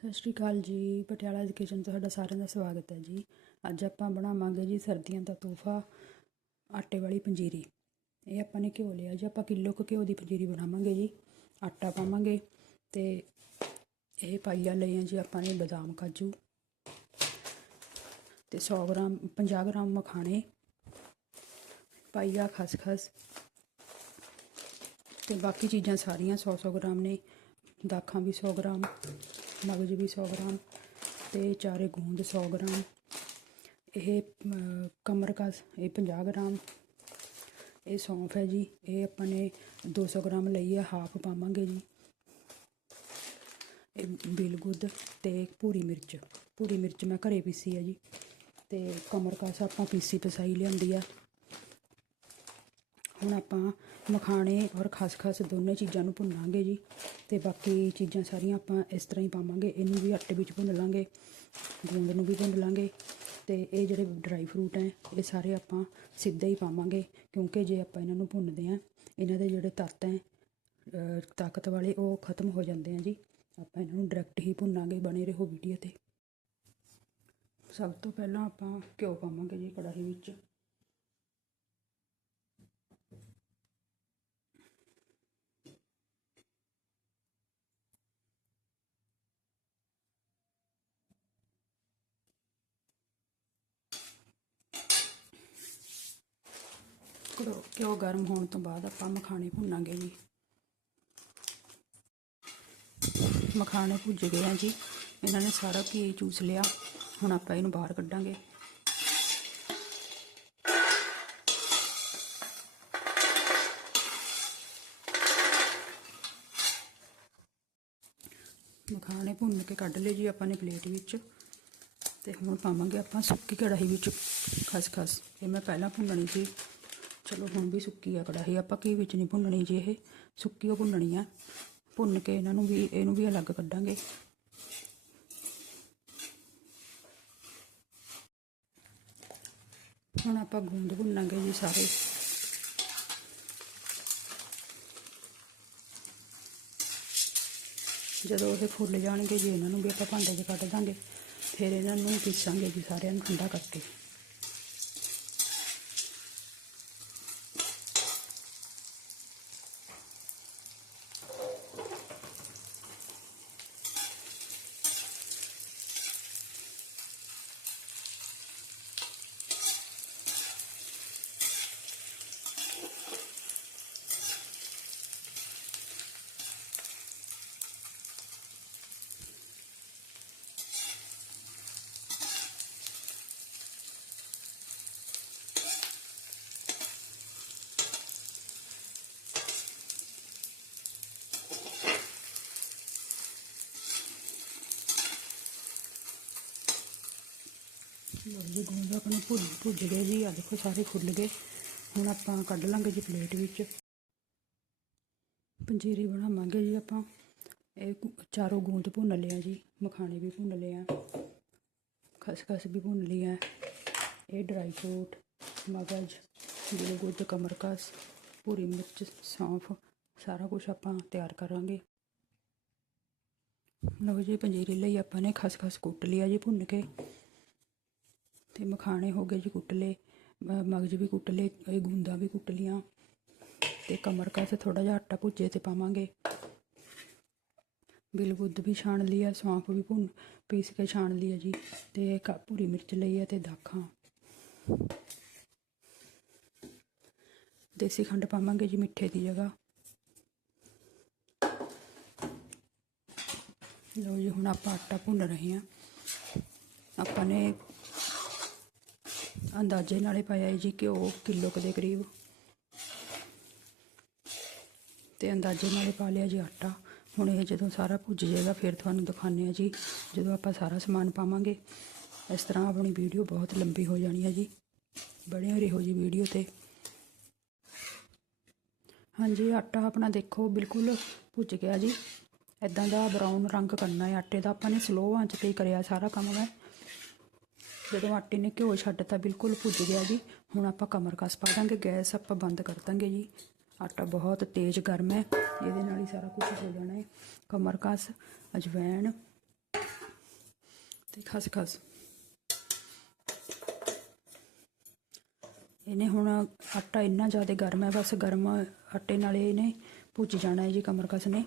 ਸਤਿ ਸ਼੍ਰੀ ਅਕਾਲ ਜੀ, ਪਟਿਆਲਾ ਦੀ ਕਿਚਨ ਤੋਂ ਤੁਹਾਡਾ ਸਾਰਿਆਂ ਦਾ ਸਵਾਗਤ ਹੈ ਜੀ। ਅੱਜ ਆਪਾਂ ਬਣਾਵਾਂਗੇ ਜੀ ਸਰਦੀਆਂ ਦਾ ਤੋਹਫਾ, ਆਟੇ ਵਾਲੀ ਪੰਜੀਰੀ। ਇਹ ਆਪਾਂ ਨੇ ਘਿਓ ਲਿਆ ਜੀ, ਆਪਾਂ ਕਿਲੋ ਕੁ ਘਿਓ ਦੀ ਪੰਜੀਰੀ ਬਣਾਵਾਂਗੇ ਜੀ। ਆਟਾ ਪਾਵਾਂਗੇ ਤੇ ਇਹ ਪਾਈਆ ਲਈਆਂ ਜੀ ਆਪਾਂ ਨੇ ਬਦਾਮ, ਕਾਜੂ ਤੇ 100 ਗ੍ਰਾਮ 50 ਗ੍ਰਾਮ ਮਖਾਣੇ। ਪਾਈਆ ਖਸਖਸ ਤੇ ਬਾਕੀ ਚੀਜ਼ਾਂ ਸਾਰੀਆਂ 100 100 ਗ੍ਰਾਮ ਨੇ, ਦਾਖਾਂ ਵੀ 100 ਗ੍ਰਾਮ। ਮਗਜ ਵੀ 100 ਗ੍ਰਾਮ ਤੇ ਚਾਰੇ ਗੂੰਦ 100 ਗ੍ਰਾਮ। ਇਹ ਕਮਰਕਸ ਇਹ 50 ਗ੍ਰਾਮ। ਇਹ ਸੌਂਫ ਹੈ ਜੀ। ਇਹ ਆਪਾਂ ਨੇ 200 ਗ੍ਰਾਮ ਲਈ ਹੈ ਹਾਫ ਪਾਵਾਂਗੇ ਜੀ। ਇਹ ਬਿਲਗੁੱਦ ਤੇ ਭੂਰੀ ਮਿਰਚ। ਭੂਰੀ ਮਿਰਚ ਮੈਂ ਘਰੇ ਪੀਸੀ ਹੈ ਜੀ। ਤੇ ਕਮਰ ਕਸ ਆਪਾਂ ਪੀਸੀ ਪਸਾਈ ਲਿਆਂਦੀ ਆ। ਹੁਣ ਆਪਾਂ ਮਖਾਣੇ ਔਰ ਖਸਖਸ ਦੋਨੇ ਚੀਜ਼ਾਂ ਨੂੰ ਭੁੰਨਾਂਗੇ ਜੀ ਤੇ ਬਾਕੀ ਚੀਜ਼ਾਂ ਸਾਰੀਆਂ ਆਪਾਂ ਇਸ ਤਰ੍ਹਾਂ ਹੀ ਪਾਵਾਂਗੇ। ਇਹਨੂੰ ਵੀ ਆਟੇ ਵਿੱਚ ਭੁੰਨ ਲਾਂਗੇ, ਗੂੰਦ ਨੂੰ ਵੀ ਭੁੰਨ ਲਾਂਗੇ ਤੇ ਇਹ ਜਿਹੜੇ ਡਰਾਈ ਫਰੂਟ ਹੈ, ਇਹ ਸਾਰੇ ਆਪਾਂ ਸਿੱਧੇ ਹੀ ਪਾਵਾਂਗੇ ਕਿਉਂਕਿ ਜੇ ਆਪਾਂ ਇਹਨਾਂ ਨੂੰ ਭੁੰਨਦੇ ਆ ਇਹਨਾਂ ਦੇ ਜਿਹੜੇ ਤੱਤ ਹੈ ਤਾਕਤ ਵਾਲੇ ਉਹ ਖਤਮ ਹੋ ਜਾਂਦੇ ਆ ਜੀ। ਆਪਾਂ ਇਹਨਾਂ ਨੂੰ ਡਾਇਰੈਕਟ ਹੀ ਭੁੰਨਾਂਗੇ ਬਣੇ ਰਹੋ ਵੀਡੀਓ ਤੇ। ਸਭ ਤੋਂ ਪਹਿਲਾਂ ਆਪਾਂ ਘਿਓ ਪਾਵਾਂਗੇ ਜੀ ਕੜਾਹੀ ਵਿੱਚ। ਘਿਓ ਘਿਓ ਗਰਮ ਹੋਣ ਤੋਂ ਬਾਅਦ ਆਪਾਂ ਮਖਾਣੇ ਭੁੰਨਾਂਗੇ ਜੀ। ਮਖਾਣੇ ਭੁੱਜ ਗਏ ਆ ਜੀ। ਇਹਨਾਂ ਨੇ ਸਾਰਾ ਘੀ ਚੂਸ ਲਿਆ। ਹੁਣ ਆਪਾਂ ਇਹਨੂੰ ਬਾਹਰ ਕੱਢਾਂਗੇ। ਮਖਾਣੇ ਭੁੰਨ ਕੇ ਕੱਢ ਲਏ ਜੀ ਆਪਾਂ ਨੇ ਪਲੇਟ ਵਿੱਚ। ਤੇ ਹੁਣ ਪਾਵਾਂਗੇ ਆਪਾਂ ਸੁੱਕੀ ਕੜਾਹੀ ਵਿੱਚ। ਖਸਖਸ। ਇਹ ਮੈਂ ਪਹਿਲਾਂ ਭੁੰਨਣੀ ਸੀ। ਚਲੋ ਹੁਣ ਵੀ ਸੁੱਕੀ ਆ ਕੜਾਹੀ, ਆਪਾਂ ਕੀ ਵਿੱਚ ਨਹੀਂ ਭੁੰਨਣੀ ਜੀ ਇਹ? ਸੁੱਕੀ ਉਹ ਭੁੰਨਣੀ ਆ। ਭੁੰਨ ਕੇ ਇਹਨਾਂ ਨੂੰ ਵੀ, ਇਹਨੂੰ ਵੀ ਅਲੱਗ ਕੱਢਾਂਗੇ। ਹੁਣ ਆਪਾਂ ਗੂੰਦ ਭੁੰਨਾਂਗੇ ਜੀ ਸਾਰੇ। ਜਦੋਂ ਇਹ ਫੁੱਲ ਜਾਣਗੇ ਜੀ, ਇਹਨਾਂ ਨੂੰ ਵੀ ਆਪਾਂ ਭਾਂਡੇ 'ਚ ਕੱਢ ਦਾਂਗੇ। ਫਿਰ ਇਹਨਾਂ ਨੂੰ ਪੀਸਾਂਗੇ ਜੀ ਸਾਰਿਆਂ ਨੂੰ ਠੰਡਾ ਕਰਕੇ। ਲਓ ਜੀ ਗੂੰਦ ਆਪਣੇ ਭੁੱਜ ਭੁੱਜ ਗਏ ਜੀ ਆ ਦੇਖੋ ਸਾਰੇ ਖੁੱਲ ਗਏ ਹੁਣ ਆਪਾਂ ਕੱਢ ਲਾਂਗੇ ਜੀ ਪਲੇਟ ਵਿੱਚ ਪੰਜੀਰੀ ਬਣਾਵਾਂਗੇ ਜੀ ਆਪਾਂ। ਇਹ ਚਾਰੋਂ ਗੂੰਦ ਭੁੰਨ ਲਿਆ ਜੀ, ਮਖਾਣੇ ਵੀ ਭੁੰਨ ਲਿਆ ਖਸਖਸ ਵੀ ਭੁੰਨ ਲਿਆ ਇਹ ਡਰਾਈ ਫਰੂਟ ਮਗਜ ਗੁੜ ਕਮਰਕਸ ਪੂਰੀ ਮਿਰਚ, ਸੌਂਫ, ਸਾਰਾ ਕੁਝ ਆਪਾਂ ਤਿਆਰ ਕਰਾਂਗੇ। ਲਓ ਜੀ, ਪੰਜੀਰੀ ਲਈ ਆਪਾਂ ਨੇ ਖਸਖਸ ਕੁੱਟ ਲਿਆ ਜੀ ਭੁੰਨ ਕੇ। ਅਤੇ ਮਖਾਣੇ ਹੋ ਗਏ ਜੀ ਕੁੱਟ ਲਏ ਮਗਜ ਵੀ ਕੁੱਟ ਲਏ, ਇਹ ਗੁੰਦਾ ਵੀ ਕੁੱਟ ਲੀਆਂ ਤੇ ਕਮਰ ਕਸ ਥੋੜਾ ਜਿਹਾ ਆਟਾ ਭੁੱਜੇ ਤੇ ਪਾਵਾਂਗੇ। ਬਿਲਗੁੱਦ ਵੀ ਛਾਣ ਲਿਆ ਸੌਂਫ ਵੀ ਭੁੰਨ, ਪੀਸ ਕੇ ਛਾਣ ਲਿਆ ਜੀ ਤੇ ਕ- ਭੂਰੀ ਮਿਰਚ ਲਈ ਹੈ ਤੇ ਦਾਖਾਂ। ਦੇਸੀ ਖੰਡ ਪਾਵਾਂਗੇ ਜੀ ਮਿੱਠੇ ਦੀ ਜਗ੍ਹਾ। ਲਓ ਜੀ, ਹੁਣ ਆਪਾਂ ਆਟਾ ਭੁੰਨ ਰਹੇ ਹਾਂ। ਆਪਾਂ ਨੇ ਅੰਦਾਜ਼ੇ ਨਾਲੇ ਪਾਇਆ ਹੈ ਜੀ ਘਿਓ ਕਿਲੋ ਕੁ ਦੇ ਕਰੀਬ। ਤੇ ਅੰਦਾਜ਼ੇ ਨਾਲੇ ਪਾ ਲਿਆ ਜੀ ਆਟਾ। ਹੁਣ ਇਹ ਜਦੋਂ ਸਾਰਾ ਭੁੱਜ ਜਾਏਗਾ, ਫਿਰ ਤੁਹਾਨੂੰ ਦਿਖਾਉਂਦੇ ਆ ਜੀ, ਜਦੋਂ ਆਪਾਂ ਸਾਰਾ ਸਮਾਨ ਪਾਵਾਂਗੇ। ਇਸ ਤਰ੍ਹਾਂ ਆਪਣੀ ਵੀਡੀਓ ਬਹੁਤ ਲੰਬੀ ਹੋ ਜਾਣੀ ਹੈ ਜੀ। ਬਣੇ ਰਹੋ ਜੀ ਵੀਡੀਓ ਤੇ। ਹਾਂਜੀ, ਆਟਾ ਆਪਣਾ ਦੇਖੋ, ਬਿਲਕੁਲ ਭੁੱਜ ਗਿਆ ਜੀ। ਇਦਾਂ ਦਾ ਬਰਾਊਨ ਰੰਗ ਕਰਨਾ ਹੈ ਆਟੇ ਦਾ। ਆਪਾਂ ਨੇ ਸਲੋ ਆਂਚ ਤੇ ਹੀ ਕਰਿਆ ਸਾਰਾ ਕੰਮ ਮੈਂ। ਜਦੋਂ ਆਟੇ ਨੇ ਘਿਓ ਛੱਡਤਾ ਬਿਲਕੁਲ ਭੁੱਜ ਗਿਆ ਜੀ। ਹੁਣ ਆਪਾਂ ਕਮਰ ਕਸ ਪਾ ਦਾਂਗੇ ਗੈਸ ਆਪਾਂ ਬੰਦ ਕਰ ਦਾਂਗੇ ਜੀ। ਆਟਾ ਬਹੁਤ ਤੇਜ਼ ਗਰਮ ਹੈ, ਇਹਦੇ ਨਾਲ ਹੀ ਸਾਰਾ ਕੁਝ ਹੋ ਜਾਣਾ ਹੈ। ਕਮਰ ਕਸ ਅਜਵਾਇਣ ਤੇ ਖਸਖਸ ਇਹਨੇ ਹੁਣ ਆਟਾ ਇੰਨਾ ਜ਼ਿਆਦਾ ਗਰਮ ਹੈ, ਬਸ ਗਰਮ ਆਟੇ ਨਾਲ ਇਹਨੇ ਭੁੱਜ ਜਾਣਾ ਹੈ ਜੀ ਕਮਰਕਸ ਨੇ।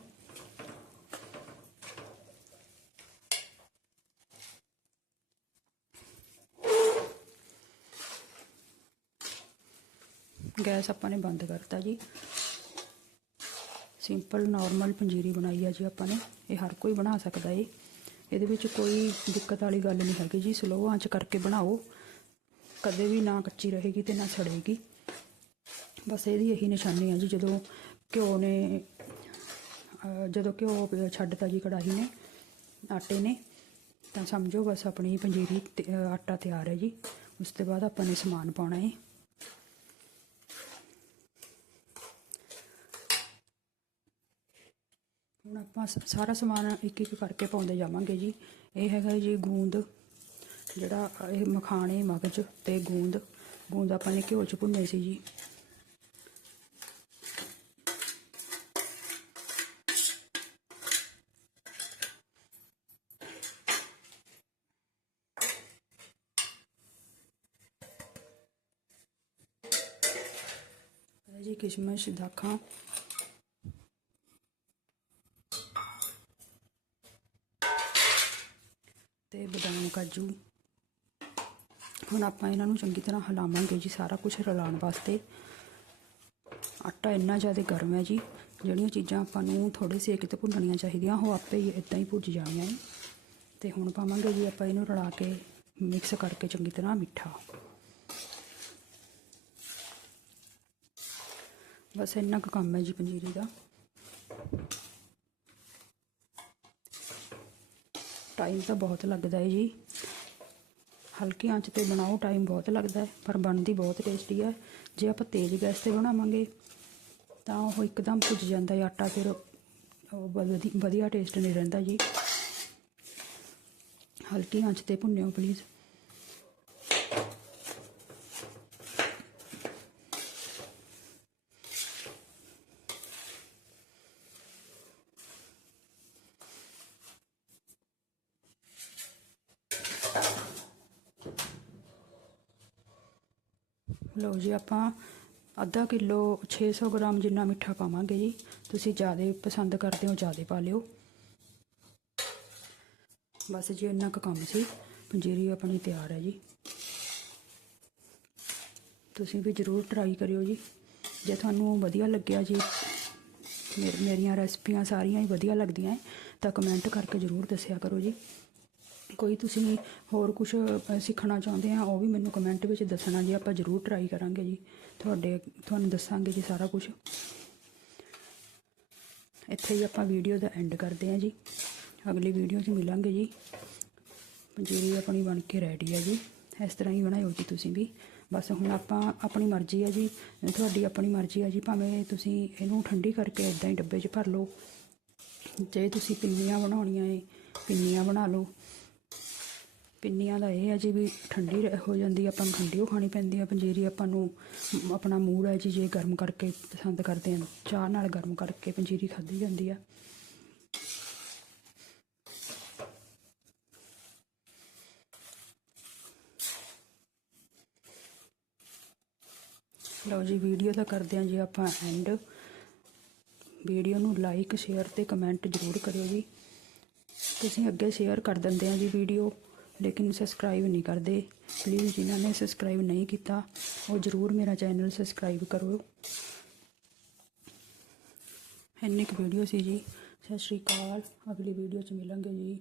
ਗੈਸ ਆਪਾਂ ਨੇ ਬੰਦ ਕਰਤਾ ਜੀ। ਸਿੰਪਲ ਨਾਰਮਲ ਪੰਜੀਰੀ ਬਣਾਈ ਆ ਜੀ ਆਪਾਂ ਨੇ। ਇਹ ਹਰ ਕੋਈ ਬਣਾ ਸਕਦਾ ਏ। ਇਹਦੇ ਵਿੱਚ ਕੋਈ ਦਿੱਕਤ ਵਾਲੀ ਗੱਲ ਨਹੀਂ ਹੈਗੀ ਜੀ। ਸਲੋ ਆਂਚ ਕਰਕੇ ਬਣਾਓ। ਕਦੇ ਵੀ ਨਾ ਕੱਚੀ ਰਹੇਗੀ ਤੇ ਨਾ ਸੜੇਗੀ। ਬਸ ਇਹਦੀ ਇਹੀ ਨਿਸ਼ਾਨੀ ਆ ਜੀ। ਜਦੋਂ ਘਿਓ ਨੇ ਜਦੋਂ ਘਿਓ ਛੱਡਤਾ ਜੀ ਕੜਾਹੀ ਨੇ, ਆਟੇ ਨੇ, ਤਾਂ ਸਮਝੋ ਬਸ ਆਪਣੀ ਪੰਜੀਰੀ ਤੇ- ਆਟਾ ਤਿਆਰ ਹੈ ਜੀ। ਉਸ ਤੋਂ ਬਾਅਦ ਆਪਾਂ ਨੇ ਸਮਾਨ ਪਾਉਣਾ ਹੈ ਹੁਣ ਆਪਾਂ ਸਾਰਾ ਸਮਾਨ ਇੱਕ ਇੱਕ ਕਰਕੇ ਪਾਉਂਦੇ ਜਾਵਾਂਗੇ ਜੀ। ਇਹ ਹੈਗਾ ਜੀ ਗੂੰਦ, ਜਿਹੜਾ ਇਹ ਮਖਾਣੇ, ਮਗਜ ਤੇ ਗੂੰਦ। ਗੂੰਦ ਆਪਾਂ ਨੇ ਘਿਓ ਚ ਭੁੰਨੇ ਸੀ ਜੀ। ਜੀ ਕਿਸ਼ਮਿਸ਼ ਦਾਖਾਂ। ਤੇ ਬਦਾਮ, ਕਾਜੂ। ਹੁਣ ਆਪਾਂ ਇਹਨਾਂ ਨੂੰ ਚੰਗੀ ਤਰ੍ਹਾਂ ਹਿਲਾਵਾਂਗੇ ਜੀ, ਸਾਰਾ ਕੁਝ ਰਲਾਉਣ ਵਾਸਤੇ। ਆਟਾ ਇੰਨਾ ਜ਼ਿਆਦਾ ਗਰਮ ਹੈ ਜੀ, ਜਿਹੜੀਆਂ ਚੀਜ਼ਾਂ ਆਪਾਂ ਨੂੰ ਥੋੜੇ ਸੇਕ ਤੇ ਭੁੰਨਣੀਆਂ ਚਾਹੀਦੀਆਂ, ਉਹ ਆਪੇ ਹੀ ਇਦਾਂ ਹੀ ਭੁੱਜ ਜਾਣੀਆਂ ਹੈ ਤੇ ਹੁਣ ਪਾਵਾਂਗੇ ਜੀ ਆਪਾਂ ਇਹਨੂੰ ਰਲਾ ਕੇ ਮਿਕਸ ਕਰਕੇ ਚੰਗੀ ਤਰ੍ਹਾਂ ਮਿੱਠਾ। ਬਸ ਇੰਨਾ ਕੁ ਕੰਮ ਹੈ ਜੀ ਪੰਜੀਰੀ ਦਾ। ਟਾਈਮ ਤਾਂ ਬਹੁਤ ਲੱਗਦਾ ਹੈ ਜੀ। ਹਲਕੀ ਆਂਚ ਤੇ ਬਣਾਓ ਟਾਈਮ ਬਹੁਤ ਲੱਗਦਾ ਪਰ ਬਣਦੀ ਬਹੁਤ ਟੇਸਟੀ ਹੈ। ਜੇ ਆਪਾਂ ਤੇਜ਼ ਗੈਸ ਤੇ ਬਣਾਵਾਂਗੇ, ਤਾਂ ਉਹ ਇੱਕਦਮ ਭੁੱਜ ਜਾਂਦਾ ਹੈ ਆਟਾ, ਫਿਰ ਵਧੀ- ਵਧੀਆ ਟੇਸਟ ਨਹੀਂ ਰਹਿੰਦਾ ਜੀ। ਹਲਕੀ ਆਂਚ ਤੇ ਭੁੰਨਿਓ ਪਲੀਜ਼ ਲਓ ਜੀ, ਆਪਾਂ ਅੱਧਾ ਕਿਲੋ 600 ਗ੍ਰਾਮ ਜਿੰਨਾ ਮਿੱਠਾ ਪਾਵਾਂਗੇ ਜੀ। ਤੁਸੀਂ ਜ਼ਿਆਦਾ ਪਸੰਦ ਕਰਦੇ ਹੋ, ਜ਼ਿਆਦਾ ਪਾ ਲਿਓ। ਬਸ ਜੀ, ਇੰਨਾ ਕੁ ਕੰਮ ਸੀ। ਪੰਜੀਰੀ ਆਪਣੀ ਤਿਆਰ ਹੈ ਜੀ। ਤੁਸੀਂ ਵੀ ਜ਼ਰੂਰ ਟਰਾਈ ਕਰਿਓ ਜੀ। ਜੇ ਤੁਹਾਨੂੰ ਵਧੀਆ ਲੱਗਿਆ ਜੀ ਮੇਰ- ਮੇਰੀਆਂ ਰੈਸਪੀਆਂ ਸਾਰੀਆਂ ਹੀ ਵਧੀਆ ਲੱਗਦੀਆਂ ਤਾਂ ਕਮੈਂਟ ਕਰਕੇ ਜ਼ਰੂਰ ਦੱਸਿਆ ਕਰੋ ਜੀ। ਕੋਈ ਤੁਸੀਂ ਹੋਰ ਕੁਝ ਸਿੱਖਣਾ ਚਾਹੁੰਦੇ ਆ, ਉਹ ਵੀ ਮੈਨੂੰ ਕਮੈਂਟ ਵਿੱਚ ਦੱਸਣਾ ਜੀ, ਆਪਾਂ ਜ਼ਰੂਰ ਟਰਾਈ ਕਰਾਂਗੇ ਜੀ। ਤੁਹਾਡੇ, ਤੁਹਾਨੂੰ ਦੱਸਾਂਗੇ ਜੀ ਸਾਰਾ ਕੁਝ ਇੱਥੇ ਹੀ ਆਪਾਂ ਵੀਡੀਓ ਦਾ ਐਂਡ ਕਰਦੇ ਹਾਂ ਜੀ। ਅਗਲੀ ਵੀਡੀਓ 'ਚ ਮਿਲਾਂਗੇ ਜੀ। ਪੰਜੀਰੀ ਆਪਣੀ ਬਣ ਕੇ ਰੈਡੀ ਹੈ ਜੀ। ਇਸ ਤਰ੍ਹਾਂ ਹੀ ਬਣਾਇਓ ਜੀ ਤੁਸੀਂ ਵੀ। ਬਸ ਹੁਣ ਆਪਾਂ ਆਪਣੀ ਮਰਜ਼ੀ ਆ ਜੀ। ਤੁਹਾਡੀ ਆਪਣੀ ਮਰਜ਼ੀ ਆ ਜੀ। ਭਾਵੇਂ ਤੁਸੀਂ ਇਹਨੂੰ ਠੰਡੀ ਕਰਕੇ ਇਦਾਂ ਹੀ ਡੱਬੇ 'ਚ ਭਰ ਲਓ। ਜੇ ਤੁਸੀਂ ਪਿੰਨੀਆਂ ਬਣਾਉਣੀਆਂ ਏ, ਪਿੰਨੀਆਂ ਬਣਾ ਲਓ। ਪਿੰਨੀਆਂ ਦਾ ਇਹ ਹੈ ਜੀ ਵੀ ਠੰਡੀ ਰਹਿ- ਹੋ ਜਾਂਦੀ ਆਪਾਂ ਨੂੰ ਠੰਡੀ ਖਾਣੀ ਪੈਂਦੀ ਆ, ਪੰਜੀਰੀ ਆਪਾਂ ਨੂੰ ਆਪਣਾ ਮੂਡ ਹੈ ਜੀ ਜੇ ਗਰਮ ਕਰਕੇ ਪਸੰਦ ਕਰਦੇ ਆ ਚਾਹ ਨਾਲ ਗਰਮ ਕਰਕੇ ਪੰਜੀਰੀ ਖਾਧੀ ਜਾਂਦੀ ਆ। ਲਓ ਜੀ, ਵੀਡੀਓ ਦਾ ਕਰਦੇ ਹਾਂ ਜੀ ਆਪਾਂ ਐਂਡ ਵੀਡੀਓ ਨੂੰ ਲਾਈਕ ਸ਼ੇਅਰ ਤੇ ਕਮੈਂਟ ਜ਼ਰੂਰ ਕਰਿਓ ਜੀ। ਤੁਸੀਂ ਅੱਗੇ ਸ਼ੇਅਰ ਕਰ ਦਿੰਦੇ ਆ ਜੀ ਵੀਡੀਓ। ਲੇਕਿਨ ਸਬਸਕ੍ਰਾਈਬ ਨਹੀਂ ਕਰਦੇ। ਪਲੀਜ਼ ਜਿਨ੍ਹਾਂ ਨੇ ਸਬਸਕ੍ਰਾਈਬ ਨਹੀਂ ਕੀਤਾ, ਉਹ ਜ਼ਰੂਰ ਮੇਰਾ ਚੈਨਲ ਸਬਸਕ੍ਰਾਈਬ ਕਰੋ। ਇੰਨੀ ਕੁ ਵੀਡੀਓ ਸੀ ਜੀ। ਸਤਿ ਸ਼੍ਰੀ ਅਕਾਲ। ਅਗਲੀ ਵੀਡੀਓ 'ਚ ਮਿਲਾਂਗੇ ਜੀ।